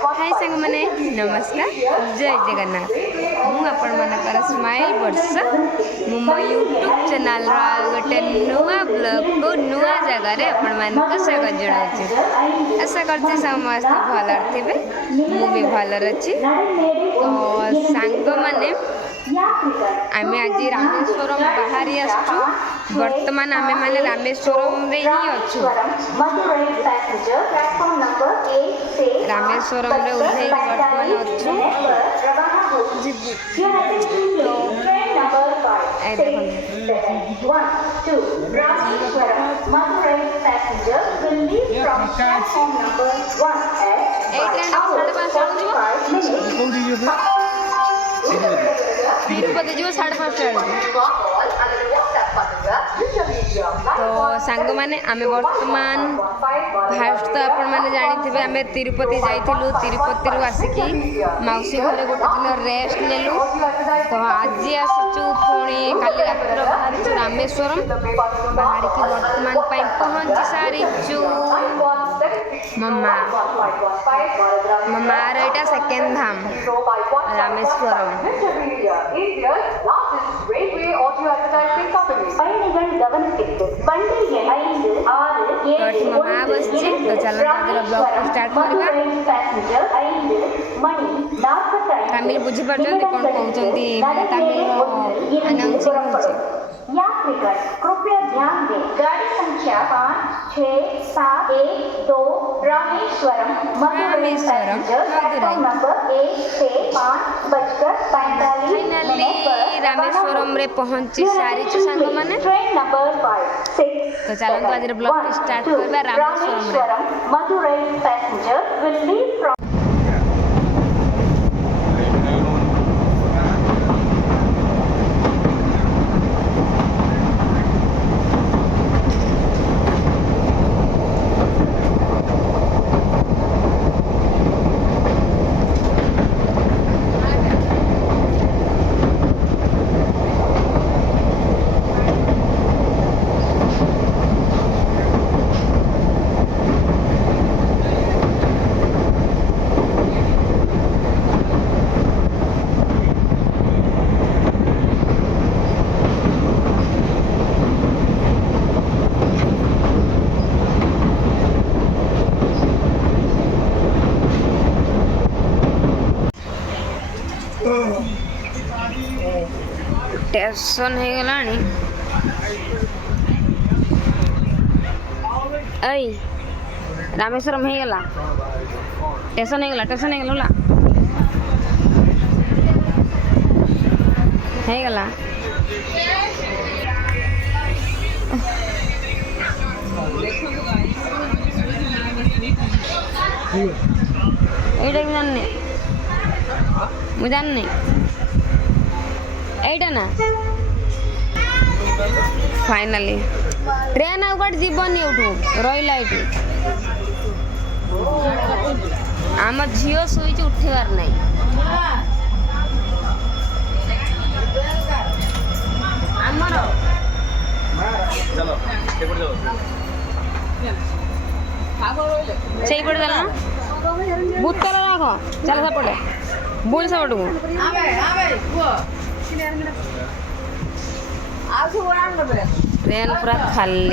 हाय सांग मैंने नमस्कार जय जगन्नाथ मु आपण मानकर स्माइल वर्ष मु मो यूट्यूब चैनल गोटे नुआ ब्लॉग को नुआ जगह आपण मानक स्वागत जनाऊँ आशा करते समस्त भल थे मु भी भल अच्छी तो सांग मैंने आम आज रामेश्वरम बाहरी आसु बर्तमान आम मैंने रामेश्वरम रे ही अच्छु रामेश्वरम रे उठे बर्तमान अच्छु तिरुपति जीव 5:30 तो सांग मैंने आम बर्तमान फास्ट तो आपण मैंने जानी आम तिरुपति जाइलु तिरुपति आसिकी मौसी घरे गोटे दिन रेस्ट नेलु तो आज आसचु पुणी काली रात्र बाहर रामेश्वरम बाहर की बर्तमान पहुँची सारीचु मम्मा यहाँ सेकेंड धाम रामेश्वरम मम्मा बसची तो चलो ब्लॉग स्टार्ट करवा तमिल बुझी पार्टी कौन कहते तमिल अनाउंसिंग यात्रीगण कृपया ध्यान दें गाड़ी संख्या 5, 6, 7, 1, 2 रामेश्वरम मदुरई प्लेटफॉर्म नंबर 1 से 5:45 मिनट पर रामेश्वरम रे पहुंची सारी सांग माने ट्रेन नंबर 5, 6 तो चलो तो आज ब्लॉग स्टार्ट करबा Rameswaram Madurai passenger will leave from tension हो गलानी ऐ रामेश्वरम हो गला टेंशन हो गला हो गला एटा मुझे जाननी एटा ना फाइनली ट्रेन आउ कट जीवन एठू रहीला ये आम झील शोच उठेबार नहीं आमर से पटे चल भूतल राख चल सपटे बुल सपटू ट्रेन पूरा खाली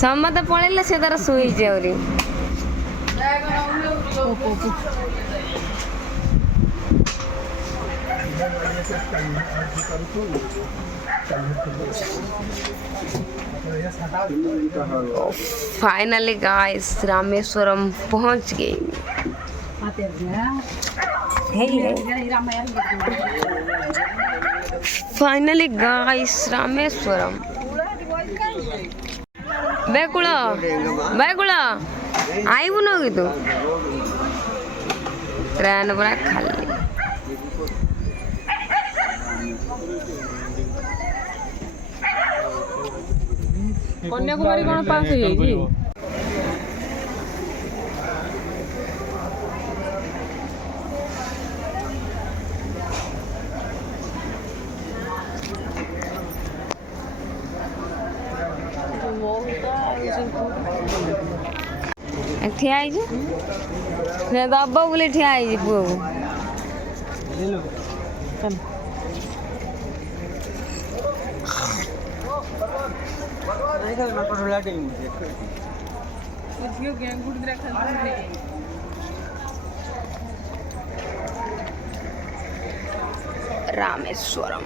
समते पड़े से तार शुई फाइनली गाइस रामेश्वरम पहुंच गई फाइनली गाइस रामेश्वरम बैकुल आईबू न कि तू ट्रेन पूरा खाली कन्याकुमारी कौन पास हो ଠିଆ ହେଇଛୁ ସେ ଦବ ବୋଲି ଠିଆ ହେଇଛି ପୁଅକୁ రామేశ్వరం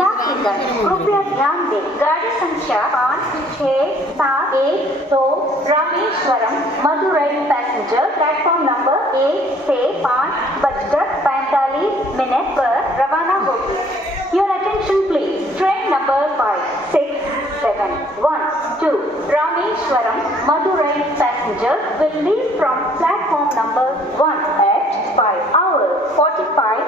यात्रीगण कृपया ध्यान दें गाड़ी संख्या 5, 6, 7, 1, 2 Rameswaram Madurai passenger platform number 1 से 5:45 पर रवाना होगी। Your attention please. Train number 5, 6, 7, 1, 2 Rameshwaram Madurai passenger will leave from platform number 1 at 5:45.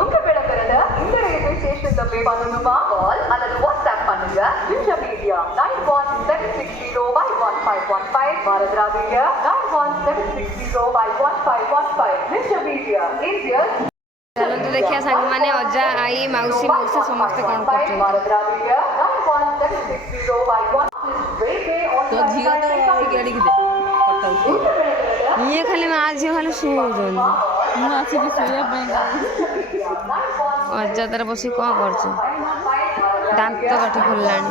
உங்க விளம்பரத்தை இந்த ரயில்வே ஸ்டேஷன்ல போய் பண்ணணுமா கால் அல்லது வாட்ஸ்அப் பண்ணுங்க விஞ்ச மீடியா 9176011515 மறந்துடாதீங்க 9176011515 விஞ்ச மீடியா India's ଚାଲନ୍ତୁ ଦେଖିବା ସାଙ୍ଗମାନେ ଅଜା ଆଈ ମାଉସୀ ମାଉସୀ ସମସ୍ତେ କ'ଣ କରୁଛନ୍ତି तो झील तो गाड़ी की दे ଇଏ ଖାଲି ମା ଝିଅ ଖାଲି ଶୋଉଛନ୍ତି ମୁଁ ଆସିକି ଶୋଇବା ପାଇଁ ଅଜା ତାର ବସି କ'ଣ କରୁଛି ଦାନ୍ତ କାଠି ଖୋଲିଲାଣି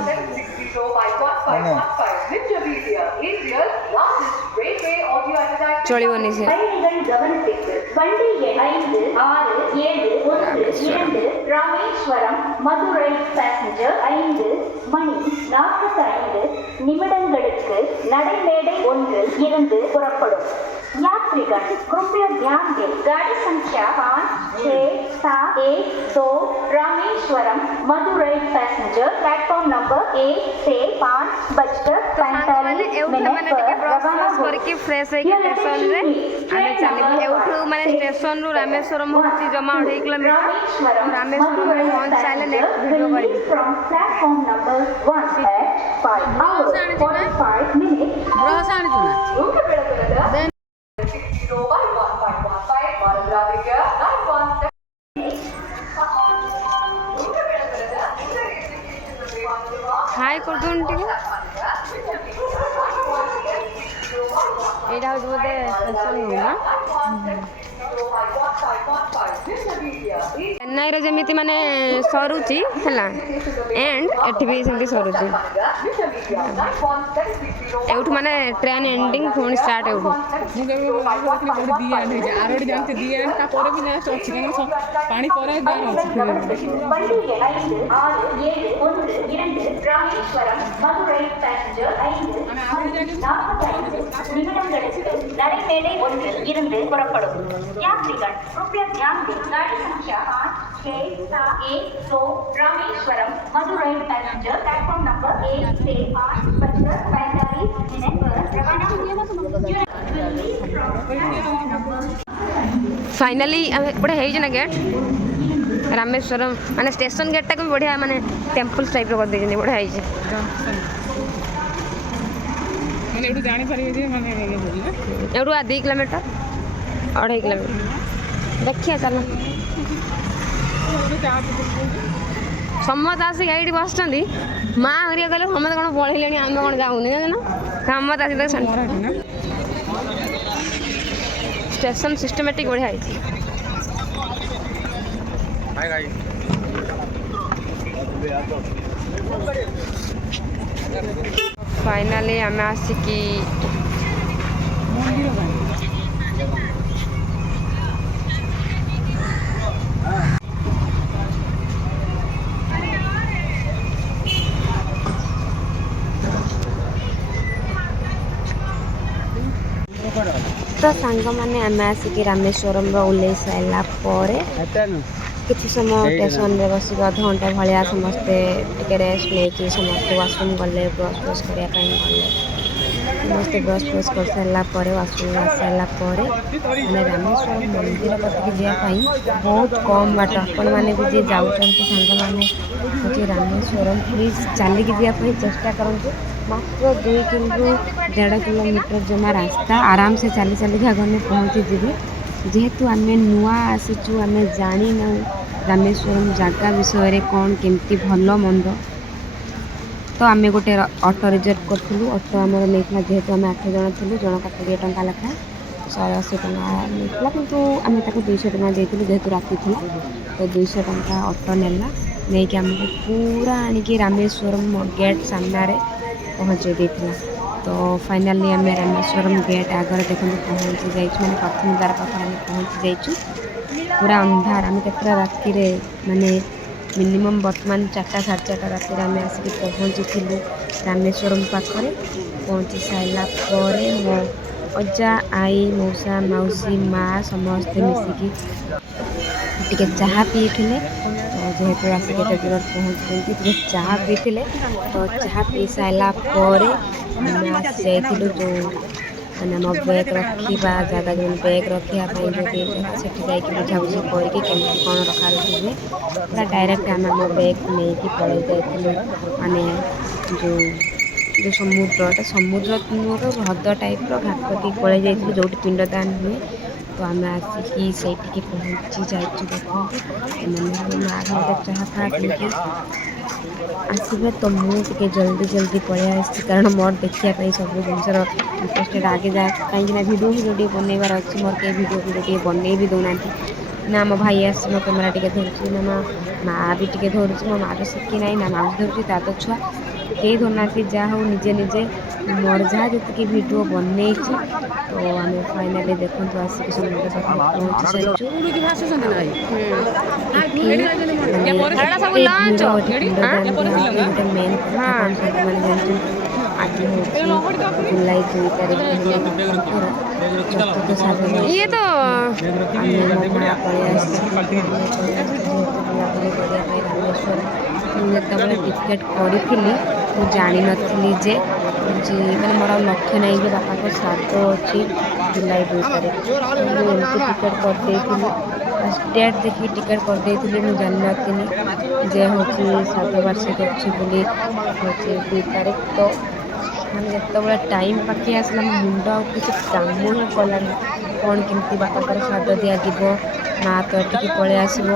ଚଳିବନି ସେ பயணிகள் கவனத்திற்கு வண்டி எண் 5, 6, 7, 1, 2 ராமேஸ்வரம் மதுரை பேசஞ்சர் 5 மணி 45 நிமிடங்களுக்கு நடைமேடை 1 இருந்து புறப்படும்। यात्रीगण कृपया ध्यान दें गाड़ी संख्या 5, 6, 7, 1, 2 Rameswaram Madurai passenger platform number 1 से 5:45 पर रवाना କରିକି ଫ୍ରେଶ୍ ହେଇକି ଷ୍ଟେସନରେ ଆମେ ଚାଲିବୁ ଏଉଠୁ ମାନେ ଷ୍ଟେସନରୁ ରାମେଶ୍ୱରମ ହେଉଛି ଜମା 2.5 କିଲୋମିଟର ରାମେଶ୍ୱରମରେ ପହଞ୍ଚି ସାରିଲେ ନେକ୍ସଟ ଭିଡ଼ିଓ କରିବି from platform number 1 at 5:45 brush ଆଣିଛୁ ନା ହାଇ କରିଦେଉନି ଟିକେ ଏଇଟା ହେଉଛି ବୋଧେ ଷ୍ଟେସନ ନୁହଁ ଚେନ୍ନାଇର ଯେମିତି ମାନେ ସରୁଛି ହେଲା ଏଣ୍ଡ ଏଠି ବି ସେମିତି ସରୁଛି ଏଉଠୁ ମାନେ ଟ୍ରେନ୍ ଏଣ୍ଡିଙ୍ଗ ପୁଣି ଷ୍ଟାର୍ଟ ଏଉଠୁ ମୁଁ କେବେ ଦେଖିଲି ଦି ଏଣ୍ଡ ହେଇଛି ଆରଡ଼ି ଜାଣିଛି ଦି ଏଣ୍ଡ ତାପରେ ବି ନେକ୍ସଟ ଅଛି କାରଣ ପାଣି ପରେ ଦ୍ୱାର ଅଛି வண்டி எண் 5, 6, 7, 1, 2 ராமேஸ்வரம் மதுரை பேசஞ்சர் 5 45 நிமிடங்களுக்கு நடைமேடை 1 இருந்து புறப்படும்। यात्रीगण कृपया ध्यान दें गाड़ी संख्या 5, 6, 7, 1, 2 Rameswaram Madurai passenger platform number 1 से 5:45 पर रवाना होगी। फाइनाली बड़े है ना गेट रामेश्वरम माने स्टेशन गेटा को बढ़िया माने टेम्पल टाइप कर दे बढ़िया है ମାନେ ଏଠୁ ଜାଣିପାରିବେ ଯେ ମାନେ ଇଏ ବୋଲି ନା एवढू 2 किलोमीटर 2.5 किलोमीटर देखिए चल ସମସ୍ତେ ଆସିକି ଏଇଠି ବସିଛନ୍ତି ମା ହରିଆ କହିଲେ ସମସ୍ତେ କ'ଣ ପଳେଇଲେଣି ଆମେ କ'ଣ ଯାଉନି ଜାଣିନ ସମସ୍ତେ ଆସି ଷ୍ଟେସନ ସିଷ୍ଟମେଟିକ୍ ବଢ଼ିଆ ହେଇଛି फाइनाली आम आसिकी ମନ୍ଦିର ପାଇଁ तो सांग मैंने आम आसिक रामेश्वरम ओल्लै सारा किसी समय स्टेशन में बसिक अध घंटा भाया समस्ते टे रेस्ट नहीं समस्ते वाशरूम गले ब्रश ब्रश करने गले ସମସ୍ତେ ବ୍ରସ୍ ଫ୍ରସ୍ କରିସାରିଲା ପରେ ୱାସରୁମ୍ ଆସିସାରିଲା ପରେ ଆମେ ରାମେଶ୍ୱରମ ମନ୍ଦିର କତିକି ଯିବା ପାଇଁ ବହୁତ କମ୍ ବାଟ। ଆପଣମାନେ ବି ଯିଏ ଯାଉଛନ୍ତି ସାଙ୍ଗମାନେ ହେଉଛି ରାମେଶ୍ୱରମ ପ୍ଲିଜ୍ ଚାଲିକି ଯିବା ପାଇଁ ଚେଷ୍ଟା କରନ୍ତୁ। ମାତ୍ର 2 କିଲୋରୁ 1.5 କିଲୋମିଟର ଜମା ରାସ୍ତା ଆରାମସେ ଚାଲି ଚାଲିକା ଗଲେ ପହଞ୍ଚିଯିବେ। ଯେହେତୁ ଆମେ ନୂଆ ଆସିଛୁ ଆମେ ଜାଣିନାହୁଁ ରାମେଶ୍ୱରମ ଜାଗା ବିଷୟରେ କ'ଣ କେମିତି ଭଲ ମନ୍ଦ, ତ ଆମେ ଗୋଟେ ଅଟୋ ରିଜର୍ଭ କରିଥିଲୁ। ଅଟୋ ଆମର ନେଇଥିଲା, ଯେହେତୁ ଆମେ 8 ଜଣ ଥିଲୁ, ଜଣକା 20 ଟଙ୍କା ଲେଖାଏଁ 180 ଟଙ୍କା ନେଇଥିଲା, କିନ୍ତୁ ଆମେ ତାକୁ 200 ଟଙ୍କା ଦେଇଥିଲୁ ଯେହେତୁ ରାତି ଥିଲା। ତ 200 ଟଙ୍କା ଅଟୋ ନେଲା, ନେଇକି ଆମକୁ ପୁରା ଆଣିକି ରାମେଶ୍ୱରମ ଗେଟ୍ ସାମ୍ନାରେ ପହଞ୍ଚାଇ ଦେଇଥିଲା। ତ ଫାଇନାଲି ଆମେ ରାମେଶ୍ୱରମ ଗେଟ୍ ଆଗରେ ଦେଖନ୍ତୁ ପହଞ୍ଚି ଯାଇଛୁ, ମାନେ ପ୍ରଥମ ଦ୍ୱାର ପାଖରେ ଆମେ ପହଞ୍ଚି ଯାଇଛୁ। ପୁରା ଅନ୍ଧାର, ଆମେ କେତେଟା ରାତିରେ ମାନେ ମିନିମମ୍ ବର୍ତ୍ତମାନ 4ଟା 4:30 ରାତିରେ ଆମେ ଆସିକି ପହଞ୍ଚିଥିଲୁ ରାମେଶ୍ୱରମ ପାଖରେ। ପହଞ୍ଚି ସାରିଲା ପରେ ମୋ ଅଜା, ଆଈ, ମଉସା, ମାଉସୀ, ମା ସମସ୍ତେ ମିଶିକି ଟିକେ ଚାହା ପିଇଥିଲେ। ତ ଯେହେତୁ ଆସିକି ଏତେ ଦୂରରେ ପହଞ୍ଚିଛନ୍ତି ଟିକେ ଚାହା ପିଇଥିଲେ। ତ ଚାହା ପିଇ ସାରିଲା ପରେ ଆମେ ଆସି ଯାଇଥିଲୁ ଯେଉଁ ମାନେ ଆମ ବ୍ୟାଗ୍ ରଖିବା ଜାଗା, ଯେଉଁ ବ୍ୟାଗ୍ ରଖିବା ପାଇଁ ଯେଉଁଠି ଜାଗା, ସେଠି ଯାଇକି ବୁଝାବୁଝି କରିକି କେମିତି କ'ଣ ରଖାରଖି ହୁଏ। ପୁରା ଡାଇରେକ୍ଟ ଆମେ ଆମ ବ୍ୟାଗ୍ ନେଇକି ପଳାଇ ଯାଇଥିଲୁ, ମାନେ ଯେଉଁ ସମୁଦ୍ର ନୁହଁ ତ ହ୍ରଦ ଟାଇପ୍ର ଘାଟଟି ପଳାଇ ଯାଇଥିଲୁ ଯେଉଁଠି ପିଣ୍ଡଦାନ ହୁଏ। ତ ଆମେ ଆସିକି ସେଇଠିକି ପହଞ୍ଚି ଯାଇଛୁ। ଦେଖନ୍ତୁ ଏମାନେ ସବୁ ମା ଘରେ ଚାହା ଫାହା ପିଇକି ଆସିବେ, ତ ମୁଁ ଟିକେ ଜଲ୍ଦି ପଳେଇ ଆସିଛି କାରଣ ମୋର ଦେଖିବା ପାଇଁ ସବୁ ଜିନିଷର ଇଣ୍ଟରେଷ୍ଟେଡ଼ ଆଗେ ଯାଏ, କାହିଁକିନା ଭିଡ଼ିଓ ଟିକେ ବନେଇବାର ଅଛି। ମୋର କେହି ଭିଡ଼ିଓ ଟିକେ ବନେଇ ବି ଦେଉନାହାନ୍ତି। ନା ମୋ ଭାଇ ଆସିଛି ମୋ କ୍ୟାମେରା ଟିକେ ଧରୁଛି, ନା ମୋ ମାଆ ବି ଟିକେ ଧରୁଛି, ମୋ ମାଆ ତ ଶିଖି ନାହିଁ, ନା ମାଉସୀ ଧରୁଛି, ତା ତ ଛୁଆ କେହି ଧରୁନାହାନ୍ତି। ଯାହା ହଉ ନିଜେ ମୋର ଯାହା ଯେତିକି ଭିଡ଼ିଓ ବନେଇଛି। ତ ଆମେ ଫାଇନାଲି ଦେଖନ୍ତୁ ଆସିକି ସମୁଦ୍ର ପାଖରେ ପହଞ୍ଚି ସାରିଛୁ। ଉଡୁଛି ଭାସୁଛନ୍ତି ନା ଭାଇ? ଏଠି ମାନେ ସବୁ ଏତେ ଲଞ୍ଚ ଭିଡ଼, ଏଠି ପିଣ୍ଡଦାନ ଦିଆହେଉଛି। ଗୋଟେ ମେନ୍ କଥା କ'ଣ ସାଙ୍ଗମାନେ ଜାଣିଛନ୍ତି, ଆଜି ହେଉଛି ଜୁଲାଇ 2 ତାରିଖ, ମୋ ବାପାଙ୍କର 4ଥ ଶ୍ରାଦ୍ଧ ବର୍ଷ। ଆମେ ମୋ ମା ପଳେଇ ଆସିଛି, ଯେହେତୁ ବୁଲାବୁଲି କରିବା ପାଇଁ ରାମେଶ୍ୱର। ମୁଁ ଯେତେବେଳେ ଟିକେଟ୍ କରିଥିଲି ମୁଁ ଜାଣିନଥିଲି ଯେ ମାନେ ମୋର ଆଉ ଲକ୍ଷ୍ୟ ନାହିଁ ଯେ ବାପାଙ୍କ ଶ୍ରାଦ୍ଧ ଅଛି ଜୁଲାଇ 2 ତାରିଖ। ମୁଁ ଏମିତି ଟିକେଟ୍ କରିଦେଇଥିଲି, ଡେଟ୍ ଦେଖିକି ଟିକେଟ୍ କରିଦେଇଥିଲି। ମୁଁ ଜାଣିନଥିଲି ଯେ ହେଉଛି ଶ୍ରାଦ୍ଧ ବାର୍ଷିକ ଅଛି ବୋଲି ହେଉଛି 2 ତାରିଖ। ତ ମାନେ ଯେତେବେଳେ ଟାଇମ୍ ପାଖି ଆସିଲା ମୋ ମୁଣ୍ଡ ଆଉ କିଛି କାମ ହିଁ କଲାନି। କ'ଣ କେମିତି ବାପାଙ୍କର ଶ୍ରାଦ୍ଧ ଦିଆଯିବ, ମା ତ ଏଠିକି ପଳେଇ ଆସିବ,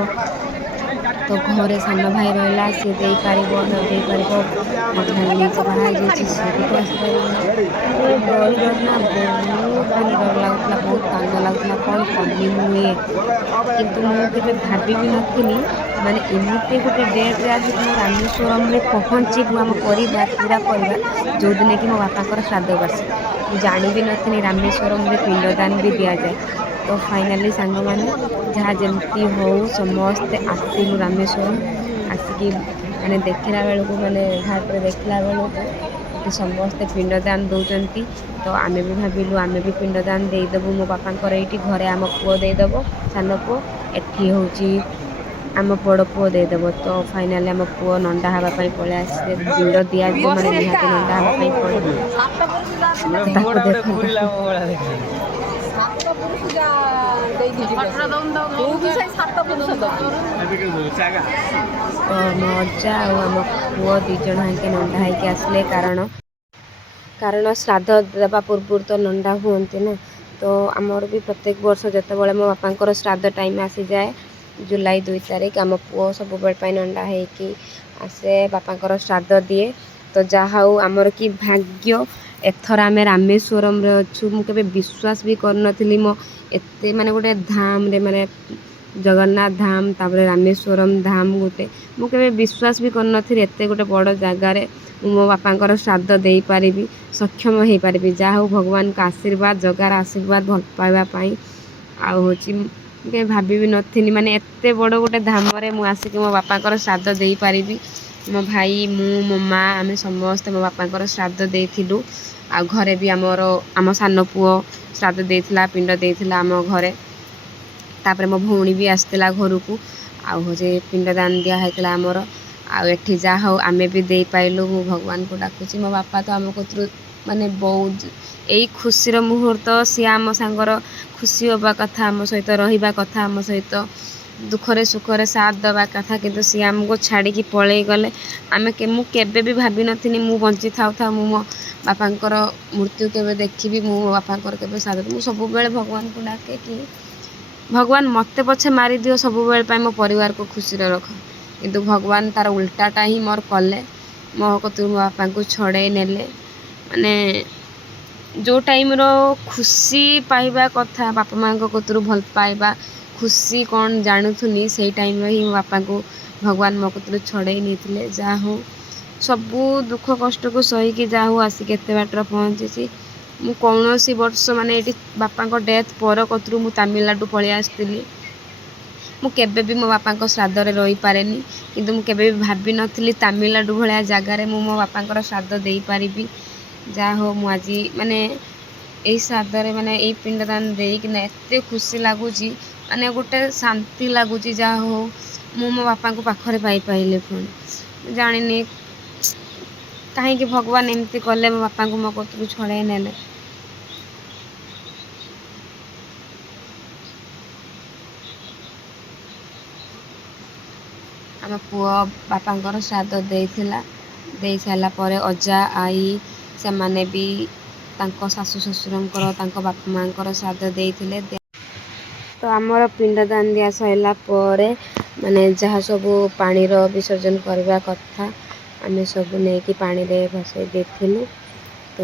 ତ ଘରେ ସାନ ଭାଇ ରହିଲା, ସିଏ ଦେଇପାରିବ ନ ଦେଇପାରିବ। ମୋ ଭଉଣୀ ତ ବାହା ହେଇଯାଇଛି, ସିଏ ବି ତ ଆସିପାରିବନି। ଡରିନା ବହୁତ ମାନେ ଡର ଲାଗୁଥିଲା, ବହୁତ କାନ୍ଦ ଲାଗୁଥିଲା, କ'ଣ କଲି ମୁଁ ଇଏ। କିନ୍ତୁ ମୁଁ କେବେ ଭାବିବି ନଥିଲି ମାନେ ଏମିତି ଗୋଟେ ଡେଟ୍ରେ ଆସିକି ମୁଁ ରାମେଶ୍ୱରମରେ ପହଞ୍ଚିବୁ, ଆମ ପରିବାର ପୁରା ପରିବାର, ଯେଉଁଦିନ କି ମୋ ବାପାଙ୍କର ଶ୍ରାଦ୍ଧ ବାର୍ଷିକ। ମୁଁ ଜାଣିବି ନଥିଲି ରାମେଶ୍ୱରମରେ ପିଣ୍ଡଦାନ ବି ଦିଆଯାଏ। ତ ଫାଇନାଲି ସାଙ୍ଗମାନେ ଯାହା ଯେମିତି ହଉ ସମସ୍ତେ ଆସିଲୁ ରାମେଶ୍ୱରମ। ଆସିକି ମାନେ ଦେଖିଲା ବେଳକୁ, ମାନେ ଘାଟରେ ଦେଖିଲା ବେଳକୁ ଏଠି ସମସ୍ତେ ପିଣ୍ଡଦାନ ଦେଉଛନ୍ତି। ତ ଆମେ ବି ଭାବିଲୁ ଆମେ ବି ପିଣ୍ଡଦାନ ଦେଇଦେବୁ ମୋ ବାପାଙ୍କର। ଏଇଠି ଘରେ ଆମ ପୁଅ ଦେଇଦେବ, ସାନ ପୁଅ, ଏଠି ହେଉଛି ଆମ ବଡ଼ ପୁଅ ଦେଇଦେବ। ତ ଫାଇନାଲି ଆମ ପୁଅ ନଣ୍ଡା ହେବା ପାଇଁ ପଳେଇ ଆସିছে। ପିଣ୍ଡ ଦିଆଯିବ ମାନେ ନିହାତି ନଣ୍ଡା ହେବା ପାଇଁ ପଡ଼ିବ। ତାକୁ ଦେଖନ୍ତୁ ତ ମୋ ଅଜା ଆଉ ଆମ ପୁଅ 2 ଜଣ ହେଇକି ନଣ୍ଡା ହେଇକି ଆସିଲେ, କାରଣ ଶ୍ରାଦ୍ଧ ଦେବା ପୂର୍ବରୁ ତ ନଣ୍ଡା ହୁଅନ୍ତି ନା। ତ ଆମର ବି ପ୍ରତ୍ୟେକ ବର୍ଷ ଯେତେବେଳେ ମୋ ବାପାଙ୍କର ଶ୍ରାଦ୍ଧ ଟାଇମ୍ ଆସିଯାଏ ଜୁଲାଇ 2 ତାରିଖ, ଆମ ପୁଅ ସବୁବେଳେ ପାଇଁ ନଣ୍ଡା ହେଇକି ଆସେ, ବାପାଙ୍କର ଶ୍ରାଦ୍ଧ ଦିଏ। ତ ଯାହା ହଉ ଆମର କି ଭାଗ୍ୟ, ଏଥର ଆମେ ରାମେଶ୍ୱରମରେ ଅଛୁ। ମୁଁ କେବେ ବିଶ୍ୱାସ ବି କରିନଥିଲି ମୋ ଏତେ ମାନେ ଗୋଟେ ଧାମରେ, ମାନେ ଜଗନ୍ନାଥ ଧାମ ତାପରେ ରାମେଶ୍ୱରମ ଧାମ, ଗୋଟେ ମୁଁ କେବେ ବିଶ୍ୱାସ ବି କରିନଥିଲି ଏତେ ଗୋଟେ ବଡ଼ ଜାଗାରେ ମୁଁ ମୋ ବାପାଙ୍କର ଶ୍ରାଦ୍ଧ ଦେଇପାରିବି, ସକ୍ଷମ ହେଇପାରିବି। ଯାହା ହଉ ଭଗବାନଙ୍କ ଆଶୀର୍ବାଦ, ଜଗାର ଆଶୀର୍ବାଦ, ଭଲ ପାଇବା ପାଇଁ। ଆଉ ହେଉଛି କେବେ ଭାବିବି ନଥିଲି ମାନେ ଏତେ ବଡ଼ ଗୋଟେ ଧାମରେ ମୁଁ ଆସିକି ମୋ ବାପାଙ୍କର ଶ୍ରାଦ୍ଧ ଦେଇପାରିବି। ମୋ ଭାଇ, ମୁଁ, ମୋ ମା, ଆମେ ସମସ୍ତେ ମୋ ବାପାଙ୍କର ଶ୍ରାଦ୍ଧ ଦେଇଥିଲୁ। ଆଉ ଘରେ ବି ଆମ ସାନ ପୁଅ ଶ୍ରାଦ୍ଧ ଦେଇଥିଲା, ପିଣ୍ଡ ଦେଇଥିଲା ଆମ ଘରେ। ତାପରେ ମୋ ଭଉଣୀ ବି ଆସିଥିଲା ଘରକୁ, ଆଉ ହେଉଛି ପିଣ୍ଡଦାନ ଦିଆ ହେଇଥିଲା ଆମର। ଆଉ ଏଠି ଯାହା ହଉ ଆମେ ବି ଦେଇପାରିଲୁ। ମୁଁ ଭଗବାନଙ୍କୁ ଡାକୁଛି, ମୋ ବାପା ତ ଆମ କତିରୁ ମାନେ ବହୁତ ଏଇ ଖୁସିର ମୁହୂର୍ତ୍ତ ସିଏ ଆମ ସାଙ୍ଗର ଖୁସି ହେବା କଥା, ଆମ ସହିତ ରହିବା କଥା, ଆମ ସହିତ ଦୁଃଖରେ ସୁଖରେ ସାଥ ଦେବା କଥା, କିନ୍ତୁ ସିଏ ଆମକୁ ଛାଡ଼ିକି ପଳେଇ ଗଲେ। ମୁଁ କେବେ ବି ଭାବିନଥିଲି ମୁଁ ବଞ୍ଚି ଥାଉ ମୁଁ ମୋ ବାପାଙ୍କର ମୃତ୍ୟୁ କେବେ ଦେଖିବି, ମୁଁ ମୋ ବାପାଙ୍କର କେବେ ସାଥ ଦେବି। ମୁଁ ସବୁବେଳେ ଭଗବାନଙ୍କୁ ଡାକେ କି ଭଗବାନ ମୋତେ ପଛେ ମାରିଦିଅ, ସବୁବେଳେ ପାଇଁ ମୋ ପରିବାରକୁ ଖୁସିରେ ରଖ। କିନ୍ତୁ ଭଗବାନ ତାର ଉଲ୍ଟାଟା ହିଁ ମୋର କଲେ, ମୋ କତୁରୁ ମୋ ବାପାଙ୍କୁ ଛଡ଼େଇ ନେଲେ। ମାନେ ଯେଉଁ ଟାଇମ୍ର ଖୁସି ପାଇବା କଥା, ବାପା ମାଆଙ୍କ କତୁରୁ ଭଲ ପାଇବା ଖୁସି କ'ଣ ଜାଣୁଥିଲି, ସେଇ ଟାଇମ୍ରେ ହିଁ ମୋ ବାପାଙ୍କୁ ଭଗବାନ ମୋ କତୁରୁ ଛଡ଼େଇ ନେଇଥିଲେ। ଯାହା ହଉ ସବୁ ଦୁଃଖ କଷ୍ଟକୁ ସହିକି ଯାହା ହଉ ଆସିକି ଏତେ ବାଟରେ ପହଞ୍ଚିଛି। ମୁଁ କୌଣସି ବର୍ଷ ମାନେ ଏଇଠି ବାପାଙ୍କ ଡେଥ୍ ପର କତୁରୁ ମୁଁ ତାମିଲନାଡ଼ୁ ପଳେଇ ଆସିଥିଲି। ମୁଁ କେବେ ବି ମୋ ବାପାଙ୍କ ଶ୍ରାଦ୍ଧରେ ରହିପାରେନି, କିନ୍ତୁ ମୁଁ କେବେ ବି ଭାବିନଥିଲି ତାମିଲନାଡ଼ୁ ଭଳିଆ ଜାଗାରେ ମୁଁ ମୋ ବାପାଙ୍କର ଶ୍ରାଦ୍ଧ ଦେଇପାରିବି। ଯାହା ହଉ ମୁଁ ଆଜି ମାନେ ଏଇ ଶ୍ରାଦ୍ଧରେ ମାନେ ଏଇ ପିଣ୍ଡଦାନ ଦେଇକିନା ଏତେ ଖୁସି ଲାଗୁଛି, ମାନେ ଗୋଟେ ଶାନ୍ତି ଲାଗୁଛି। ଯାହା ହଉ ମୁଁ ମୋ ବାପାଙ୍କୁ ପାଖରେ ପାଇପାରିଲି। ପୁଣି ଜାଣିନି କାହିଁକି ଭଗବାନ ଏମିତି କଲେ, ମୋ ବାପାଙ୍କୁ ମୋ କତୁରୁ ଛଡ଼େଇ ନେଲେ। ଆମ ପୁଅ ବାପାଙ୍କର ଶ୍ରାଦ୍ଧ ଦେଇଥିଲା, ଦେଇ ସାରିଲା ପରେ ଅଜା ଆଈ ସେମାନେ ବି ତାଙ୍କ ଶାଶୁ ଶ୍ୱଶୁରଙ୍କର ତାଙ୍କ ବାପା ମାଆଙ୍କର ଶ୍ରାଦ୍ଧ ଦେଇଥିଲେ। ତ ଆମର ପିଣ୍ଡଦାନ ଦିଆ ସରିଲା ପରେ ମାନେ ଯାହା ସବୁ ପାଣିର ବିସର୍ଜନ କରିବା କଥା ଆମେ ସବୁ ନେଇକି ପାଣିରେ ଭସେଇ ଦେଇଥିଲୁ। ତ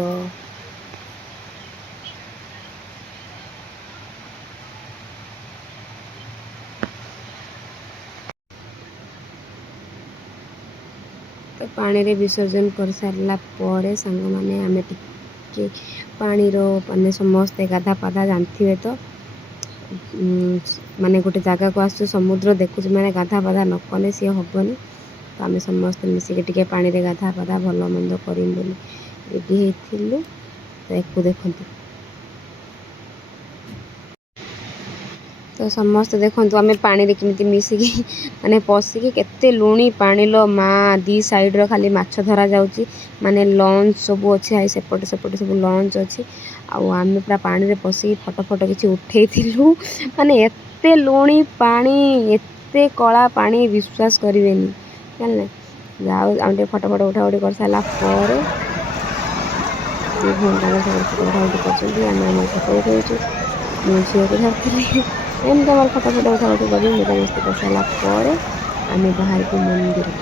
ପାଣିରେ ବିସର୍ଜନ କରିସାରିଲା ପରେ ସାଙ୍ଗମାନେ ଆମେ ଟିକେ ପାଣିର ମାନେ ସମସ୍ତେ ଗାଧା ପାଧା ଜାଣିଥିବେ ତ, ମାନେ ଗୋଟେ ଜାଗାକୁ ଆସୁଛୁ ସମୁଦ୍ର ଦେଖୁଛୁ ମାନେ ଗାଧା ପାଧା ନ କଲେ ସିଏ ହେବନି। ତ ଆମେ ସମସ୍ତେ ମିଶିକି ଟିକେ ପାଣିରେ ଗାଧା ପାଧା ଭଲ ମନ୍ଦ କରିବୁ ବୋଲି ରେଡ଼ି ହେଇଥିଲୁ। ତ ୟାକୁ ଦେଖନ୍ତୁ, ତ ସମସ୍ତେ ଦେଖନ୍ତୁ ଆମେ ପାଣିରେ କେମିତି ମିଶିକି ମାନେ ପଶିକି, କେତେ ଲୁଣି ପାଣି ଲୋ ମା, ଦି ସାଇଡ଼୍ର ଖାଲି ମାଛ ଧରାଯାଉଛି। ମାନେ ଲଞ୍ଚ ସବୁ ଅଛି, ସେପଟେ ସବୁ ଲଞ୍ଚ ଅଛି। ଆଉ ଆମେ ପୁରା ପାଣିରେ ପଶିକି ଫଟୋ କିଛି ଉଠେଇଥିଲୁ। ମାନେ ଏତେ ଲୁଣି ପାଣି, ଏତେ କଳା ପାଣି, ବିଶ୍ୱାସ କରିବେନି ଜାଣିଲେ। ଯାଉ ଆମେ ଟିକେ ଫଟୋ ଉଠାଉଠି କରିସାରିଲା ପରେ ଦି ଭଉଣୀ ତାଙ୍କର ସେପଟେ ଫଟୋ ଉଠାଉଠି କରୁଛନ୍ତି, ଆମେ ଆମର ଫଟୋ ଉଠାଉଛୁ। ମୁଁ ଝିଅକୁ ଧରିଥିଲି, ଏମିତି ଆମର ଫଟୋ ଉଠାଉଠି କରି ମଜାମସ୍ତି କରିସାରିଲା ପରେ ଆମେ ବାହାରିବୁ ମନ୍ଦିର।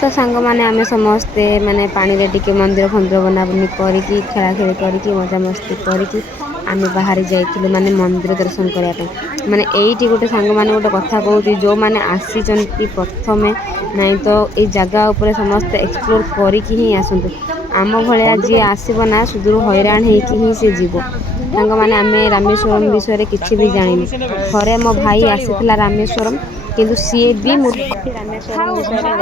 ତ ସାଙ୍ଗମାନେ ଆମେ ସମସ୍ତେ ମାନେ ପାଣିରେ ଟିକେ ମନ୍ଦିର ଫନ୍ଦିର ବନାବନି କରିକି, ଖେଳାଖେଳି କରିକି, ମଜାମସ୍ତି କରିକି ଆମେ ବାହାରି ଯାଇଥିଲୁ ମାନେ ମନ୍ଦିର ଦର୍ଶନ କରିବା ପାଇଁ। ମାନେ ଏଇଠି ଗୋଟେ ସାଙ୍ଗମାନେ ଗୋଟେ କଥା କହୁଛି, ଯେଉଁମାନେ ଆସିଛନ୍ତି ପ୍ରଥମେ ନାଇଁ ତ ଏଇ ଜାଗା ଉପରେ ସମସ୍ତେ ଏକ୍ସପ୍ଲୋର କରିକି ହିଁ ଆସନ୍ତୁ। ଆମ ଭଳିଆ ଯିଏ ଆସିବ ନା ସୁଦୂର ହଇରାଣ ହେଇକି ହିଁ ସେ ଯିବ। ସାଙ୍ଗମାନେ ଆମେ ରାମେଶ୍ୱରମ ବିଷୟରେ କିଛି ବି ଜାଣିନୁ। ଥରେ ମୋ ଭାଇ ଆସିଥିଲା ରାମେଶ୍ୱରମ, କିନ୍ତୁ ସିଏ ବି ରାମେଶ୍ୱରମ ବିଷୟରେ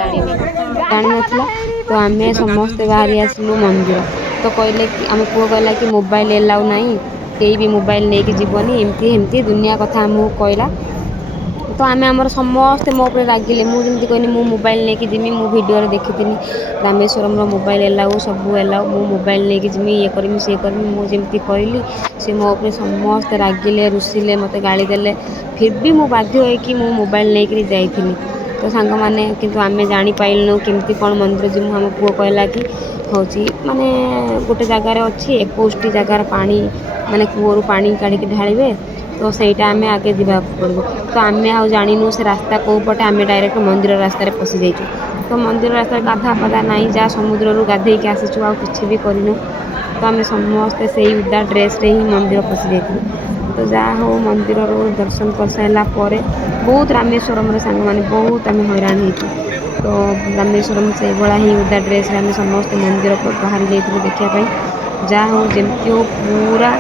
ଜାଣିନଥିଲା। ତ ଆମେ ସମସ୍ତେ ବାହାରି ଆସିଲୁ ମନ୍ଦିର। ତ କହିଲେ କି ଆମ ପୁଅ କହିଲା କି ମୋବାଇଲ ଏଲାଉ ନାହିଁ, केही भी मोबाइल नहीं जीवनी एमती एमती दुनिया कथा आमको कहला। तो आम आमर समस्ते मो उपर रागिले मुझे कहनी मु मोबाइल नहीं जिमी मु वीडियो देखी रामेश्वरम मोबाइल एलाऊ सब एलाऊ मु मोबाइल नहीं जिमी ये करमी सी करमी मुझे कहली सी मो उपर समस्ते रागिले रुसिले मत गाड़ी देले फिर भी मु बाध्य होइकी मु मोबाइल नहीं जाइली। तो सांग मैंने किंतु आम जापाइलु केमती कौन मंदिर जीवु आम पुओ कहला कि हूँ माने गोटे जगार अच्छी 21टी जगार पानी माने कूअरू पानी काढ़ी ढालिबे तो सहीटा आम आगे जावा पड़ो। तो आम आ जानू से रास्ता कौ पटे आम डायरेक्ट मंदिर रास्तार पशि जाइचु। तो मंदिर रास्ता गाधा पाधा नाई जहाँ समुद्र गाधेक आसीचु आ कि भी करनु। तो आम समस्ते से उदा ड्रेस रे ही मंदिर पशि जाइलु। तो जहाँ हो मंदिर दर्शन कर सारा बहुत रामेश्वरम सांग मैंने बहुत आम हैरान हो। तो रामेश्वरम से भाया ही उदा ड्रेस आम समस्ते मंदिर बाहरी जाइलु देखापी जहाँ हो जमती हो पूरा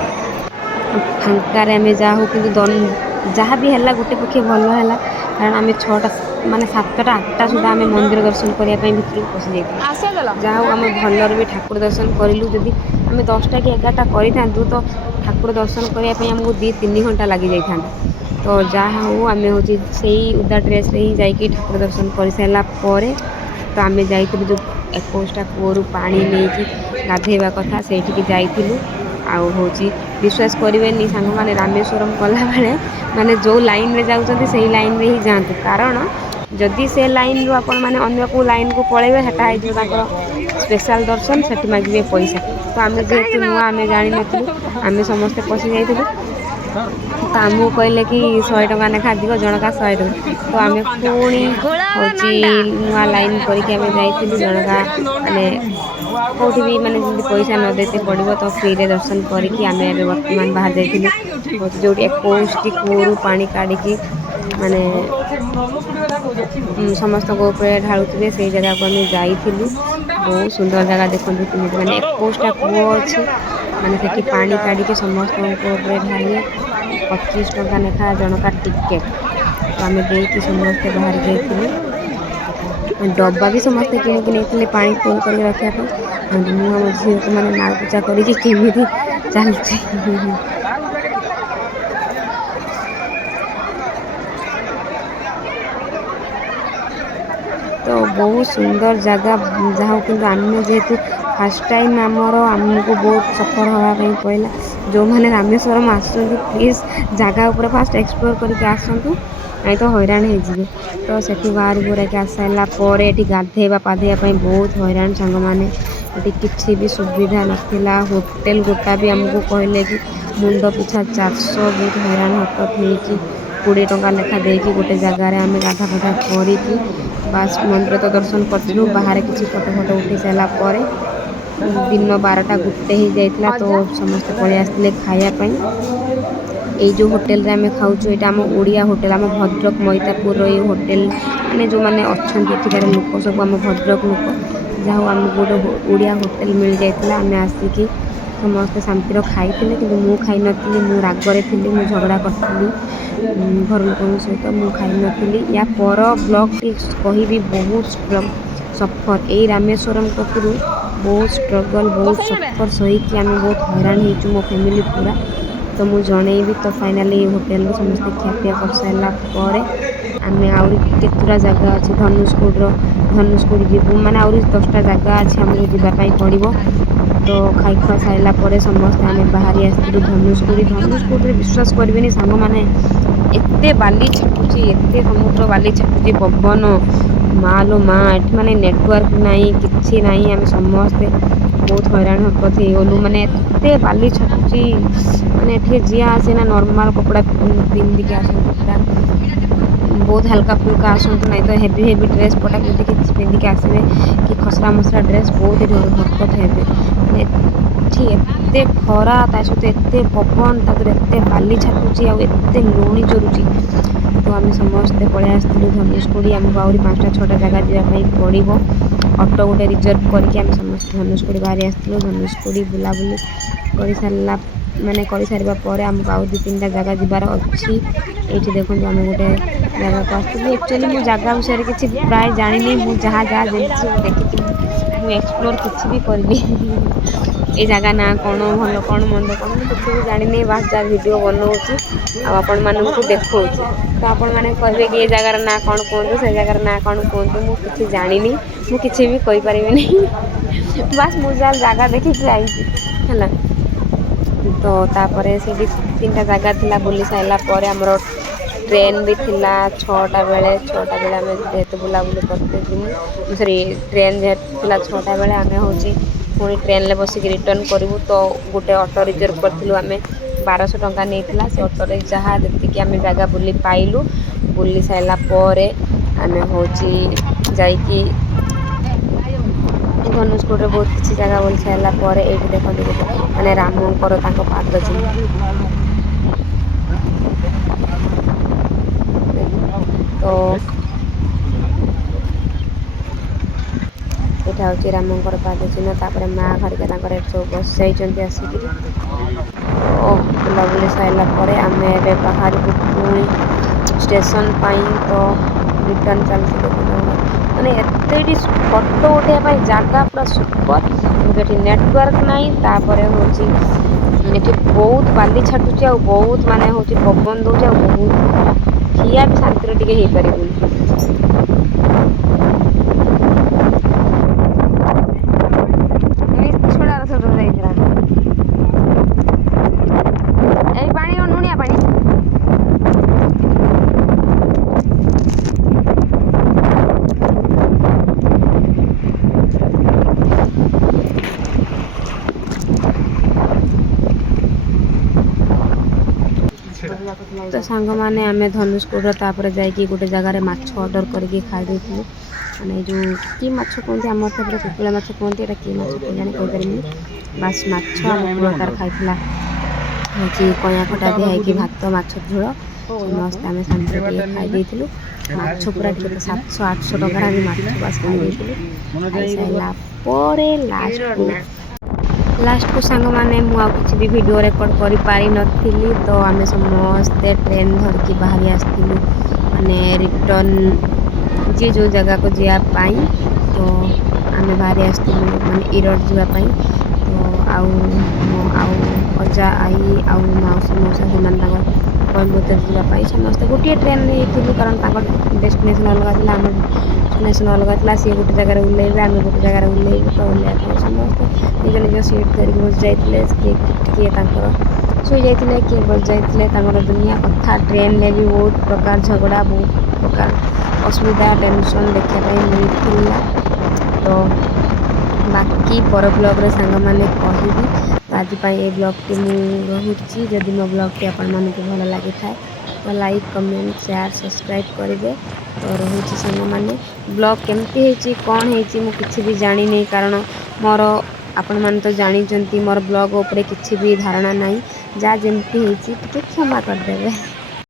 फांकार आम जा हो कि जहाँ भी है गोटे पक्षे भल है कारण आम 6टा माने 7टा 8टा सुधा आम मंदिर दर्शन करने भितर पशि जाइए जहाँ आम भलर भी ठाकुर दर्शन करूँ। जदि आम 10टा कि 11टा करूँ तो ठाकुर दर्शन करने आमको 2-3 घंटा लगी जाता। तो जहाँ हो आम हूँ से उदा ड्रेस ही जाकि ठाकुर दर्शन कर सारापर तो आम जाइलु जो 21टा कूअरू पानी नहीं गाधेवा कथा से जाइलु। आउ हूँ विश्वास करेंगे सांग मैंने रामेश्वरम कला बेले माने जो लाइन रे जाऊँच से लाइन रे ही जातु कारण जदि से लाइन रू आपण मैंने अन्य को लाइन को पलैबे सेटा स्पेशल दर्शन से मागे पैसा। तो आम जेहेतु नुआ आम जानी नु आम समस्ते पशि जाइलु। तो आमको कहले कि 100 टका लेखा दिव जनका 100 टका। तो आम पुणी हूँ नुआ लाइन करके जाइलु जनका माने कौटी भी माने जब पैसा न देते पड़ो तो फ्री रे दर्शन करके आम बर्तमान बाहर जाइलु जो 21टी कूअरू पानी काढ़ी माने समस्त ऊपर ढालुवे से जगह को आम जाइलु। बहुत सुंदर जगह देखते मैंने 21टा कूଅ अच्छे माने से पानी काढ़ी समस्त ढाले 25 टका लेखा जनका टिकेट। तो आम देकी समस्ते बाहर जाइलु डब्बा भी समस्ते किणिकी नहीं पानी फुल कर रखापी मुझे झील को मैंने नाल पूजा करमी चलती। तो बहुत सुंदर जगह जहाँ कि आम जेहेतु फास्ट टाइम आमको बहुत सफर होगापी पड़ा जो मैंने रामेश्वरम आसुँच प्लीज जगह उपर फास्ट एक्सप्लोर करके आसतु नहीं तो हैरान हो। तो सेठी बाहर पूरा आस सारापर ये गाधेवा पाधेवाई बहुत हैरान सांग मैंने ये किसी भी सुविधा नाला होटेल गोटा भी आमको कहले कि मुंड पिछा 400 बहुत हैरान हरकत हो 20 टका लेखा देकी गोटे जगार आम गाधा फाधा कर बास मंदिर तो दर्शन करूँ बाहर किसी फोटो फोटो उठे सारापर दिन 12टा गुटे ही जाइला। तो समस्ते पलि आसते खायापी ये जो होटेल रे आम खाऊँ यहाँ आम ओडिया होटेल आम भद्रक मैतापुर ये होटेल माने जो मैंने अच्छा एठिकार लोक सब आम भद्रक लोक जहाँ आमको गोटे ओडिया होटेल मिल जाता आम आसिकी समस्ते शांतिर खाई कि मु खाई नी मु रागरे थी मु झगड़ा करी घर लोक सहित मु खाई नी या पर ब्लॉग टी कहि बहुत सफर यही रामेश्वरम कतरू बहुत स्ट्रगल बहुत सफर सही आम बहुत हैरान हो मो फैमिली पूरा। तो मुझे जनईबी तो फाइनाली होटेल समस्ते खियापिया कर सारापर आम आहरी केतुरा जगह अच्छे धनुषकोडी जीवु माने आहरी 10टा जगह अच्छे आमको जीवाई पड़ो। तो खाई खुआ सारापर समस्ते आम बाहरी आसलु धनुषकोडी विश्वास करेंगे सांग मैंने एते बाली छाटुची एते समुद्र बाली छाटुची पवन मालो माँ एटी माने नेटवर्क नाई किसी नाई आम समस्ते बहुत हैरान हरकत हो माने एते बाली छाटुची माने एठी जी आसे ना नॉर्मल कपड़ा पिंधिकी आसता बहुत हल्का फुल्का आसतु नहीं तो हेवी हेवी ड्रेस पटा पिंधिकी आसवे कि खसरा मसरा ड्रेस बहुत हरकत हे एते खरा ता सहित एते पवन तापर एते बाली छाटुची आते लुणी चोरुची। तो आम समस्ते पलि आसलु धनुषकोडी आमको आहरी 5टा 6टा जगह जावाई पड़ो ऑटो गोटे रिजर्व करके आम समस्त धनुषकोडी बाहरी आसलु धनुषकोडी बुलाबुली कर सारा माने कर सारा पर आमको आउ 2-3टा जगह जीवार अच्छी। ये देखो आम गोटे जगह को आसलु एक्चुअली मो जगह विषय किसी प्राय जानी मुझे जहाँ जहाँ देखी ମୁଁ ଏକ୍ସପ୍ଲୋର୍ କିଛି ବି କରିନି। ଏ ଜାଗା ନାଁ କ'ଣ, ଭଲ କ'ଣ, ମନ୍ଦ କ'ଣ ମୁଁ କିଛି ବି ଜାଣିନି। ବାସ୍ ଯାହା ଭିଡ଼ିଓ ବନାଉଛି ଆଉ ଆପଣମାନଙ୍କୁ ଦେଖାଉଛି। ତ ଆପଣମାନେ କହିବେ କି ଏ ଜାଗାର ନାଁ କ'ଣ କୁହନ୍ତୁ, ସେ ଜାଗାର ନାଁ କ'ଣ କୁହନ୍ତୁ। ମୁଁ କିଛି ଜାଣିନି, ମୁଁ କିଛି ବି କହିପାରିବିନି। ବାସ୍ ମୁଁ ଯାହା ଜାଗା ଦେଖିକି ଆଇଛି ହେଲା। ତ ତାପରେ ସେଇଠି 3ଟା ଜାଗା ଥିଲା। ବୁଲି ସାରିଲା ପରେ ଆମର ଟ୍ରେନ୍ ବି ଥିଲା 6ଟା ବେଳେ। 6ଟା ବେଳେ ଆମେ ଯେହେତୁ ବୁଲାବୁଲି କରିତେ ଯିମୁ, ସରି ଟ୍ରେନ୍ ଯେହେତୁ ଥିଲା 6ଟା ବେଳେ, ଆମେ ହେଉଛି ପୁଣି ଟ୍ରେନ୍ରେ ବସିକି ରିଟର୍ନ କରିବୁ। ତ ଗୋଟେ ଅଟୋ ରିଜର୍ଭ କରିଥିଲୁ ଆମେ, 1200 ଟଙ୍କା ନେଇଥିଲା। ସେ ଅଟୋରେ ଯାହା ଯେତିକି ଆମେ ଜାଗା ବୁଲି ପାଇଲୁ। ବୁଲି ସାରିଲା ପରେ ଆମେ ହେଉଛି ଯାଇକି ଧନୁଷକୋଡ଼ିରେ ବହୁତ କିଛି ଜାଗା ବୁଲି ସାରିଲା ପରେ ଏଇଠି ଦେଖନ୍ତୁ ଗୋଟେ ମାନେ ରାମଙ୍କର ତାଙ୍କ ପାଦ ଚିହ୍ନ। ତ ଏଇଟା ହେଉଛି ରାମଙ୍କର ପାଦ ଚିହ୍ନ। ତାପରେ ମା ଘରିକା ତାଙ୍କର ଏଠି ସବୁ ବସିଯାଇଛନ୍ତି ଆସିକିରି। ଓ ବୁଲାବୁଲି ସାରିଲା ପରେ ଆମେ ଏବେ ବାହାରିବୁ ପୁଣି ଷ୍ଟେସନ୍ ପାଇଁ। ତ ରିଟର୍ନ ଚାଲିଛି। ଦେଖନ୍ତୁ ମାନେ ଏତେ ଏଠି ଫଟୋ ଉଠାଇବା ପାଇଁ ଜାଗା ପୁରା ସୁପର, କିନ୍ତୁ ଏଠି ନେଟୱାର୍କ ନାହିଁ। ତାପରେ ହେଉଛି ଏଠି ବହୁତ ବାଲି ଛାଟୁଛି ଆଉ ବହୁତ ମାନେ ହେଉଛି ପବନ ଦେଉଛି ଆଉ ବହୁତ ଖରା, ଠିଆ ବି ଶାନ୍ତିରେ ଟିକେ ହେଇପାରିବୁନି। ଏଇ ପାଣି ଲୁଣିଆ ପାଣି। ତ ସାଙ୍ଗମାନେ ଆମେ ଧନୁଷକୋଡ଼ିର ତାପରେ ଯାଇକି ଗୋଟେ ଜାଗାରେ ମାଛ ଅର୍ଡ଼ର କରିକି ଖାଇ ଦେଇଥିଲୁ। ମାନେ ଏଇ ଯେଉଁ କି ମାଛ କୁହନ୍ତି, ଆମର ସେପଟେ କୁକୁଡ଼ା ମାଛ କୁହନ୍ତି, ଏଇଟା କି ମାଛ କେଜାଣି କହିପାରିବିନି। ବାସ୍ ମାଛ ଆମ ପୁଅ ତାର ଖାଇଥିଲା ହେଉଛି କଇଁଆ ଖଟା ଦିଆ ହେଇକି ଭାତ, ମାଛ ଝୋଳ। ସମସ୍ତେ ଆମେ ଶାନ୍ତିରେ ଟିକେ ଖାଇ ଦେଇଥିଲୁ। ମାଛ ପୁରା କେତେ 700-800 ଟଙ୍କାର ଆମେ ମାଛ ବାସ୍ ଖାଇ ଦେଇଥିଲୁ। ଖାଇସାରିଲା ପରେ ଲାଷ୍ଟକୁ ସାଙ୍ଗମାନେ ମୁଁ ଆଉ କିଛି ବି ଭିଡ଼ିଓ ରେକର୍ଡ଼ କରିପାରିନଥିଲି। ତ ଆମେ ସମସ୍ତେ ଟ୍ରେନ୍ ଧରିକି ବାହାରି ଆସିଥିଲୁ ମାନେ ରିଟର୍ନ ଯିଏ ଯେଉଁ ଜାଗାକୁ ଯିବା ପାଇଁ। ତ ଆମେ ବାହାରି ଆସିଥିଲୁ ମାନେ ଇରଡ଼ ଯିବା ପାଇଁ। ତ ଆଉ ଅଜା, ଆଈ ଆଉ ମାଉସୀ, ମଉସା ସେମାନେ ତାଙ୍କର କୋଏମ୍ବତୂର ଯିବା ପାଇଁ ସମସ୍ତେ ଗୋଟିଏ ଟ୍ରେନ୍ରେ ହେଇଥିଲୁ। କାରଣ ତାଙ୍କ ଡେଷ୍ଟିନେସନ୍ ଅଲଗା ଥିଲା, ଆମ ଡେଷ୍ଟିନେସନ୍ ଅଲଗା ଥିଲା। ସିଏ ଗୋଟେ ଜାଗାରେ ଓହ୍ଲେଇବେ, ଆମେ ଗୋଟେ ଜାଗାରେ ଓହ୍ଲେଇବୁ। ତ ଓହ୍ଲେଇବା ପାଇଁ ସମସ୍ତେ ନିଜ ନିଜ ସିଟ୍ ଧରିକି ବସି ଯାଇଥିଲେ। କିଏ ତାଙ୍କର ଶୋଇ ଯାଇଥିଲେ, କିଏ ବସି ଯାଇଥିଲେ। ତାଙ୍କର ଦୁନିଆ କଥା। ଟ୍ରେନ୍ରେ ବି ବହୁତ ପ୍ରକାର ଝଗଡ଼ା, ବହୁତ ପ୍ରକାର ଅସୁବିଧା, ଟେନସନ୍ ଦେଖିବା ପାଇଁ ମିଳିଥିଲା। ତ ବାକି ପର ବ୍ଲଗ୍ରେ ସାଙ୍ଗମାନେ କହିବି। ତ ଆଜି ପାଇଁ ଏଇ ବ୍ଲଗ୍ଟି ମୁଁ ରହୁଛି। ଯଦି ମୋ ବ୍ଲଗ୍ଟି ଆପଣମାନଙ୍କୁ ଭଲ ଲାଗିଥାଏ ତ ଲାଇକ୍, କମେଣ୍ଟ, ସେୟାର, ସବସ୍କ୍ରାଇବ୍ କରିବେ। ତ ରହୁଛି ସାଙ୍ଗମାନେ। ବ୍ଲଗ୍ କେମିତି ହେଇଛି, କ'ଣ ହେଇଛି ମୁଁ କିଛି ବି ଜାଣିନି। କାରଣ ମୋର ଆପଣମାନେ ତ ଜାଣିଛନ୍ତି ମୋର ବ୍ଲଗ୍ ଉପରେ କିଛି ବି ଧାରଣା ନାହିଁ। ଯାହା ଯେମିତି ହେଇଛି ଟିକେ କ୍ଷମା କରିଦେବେ।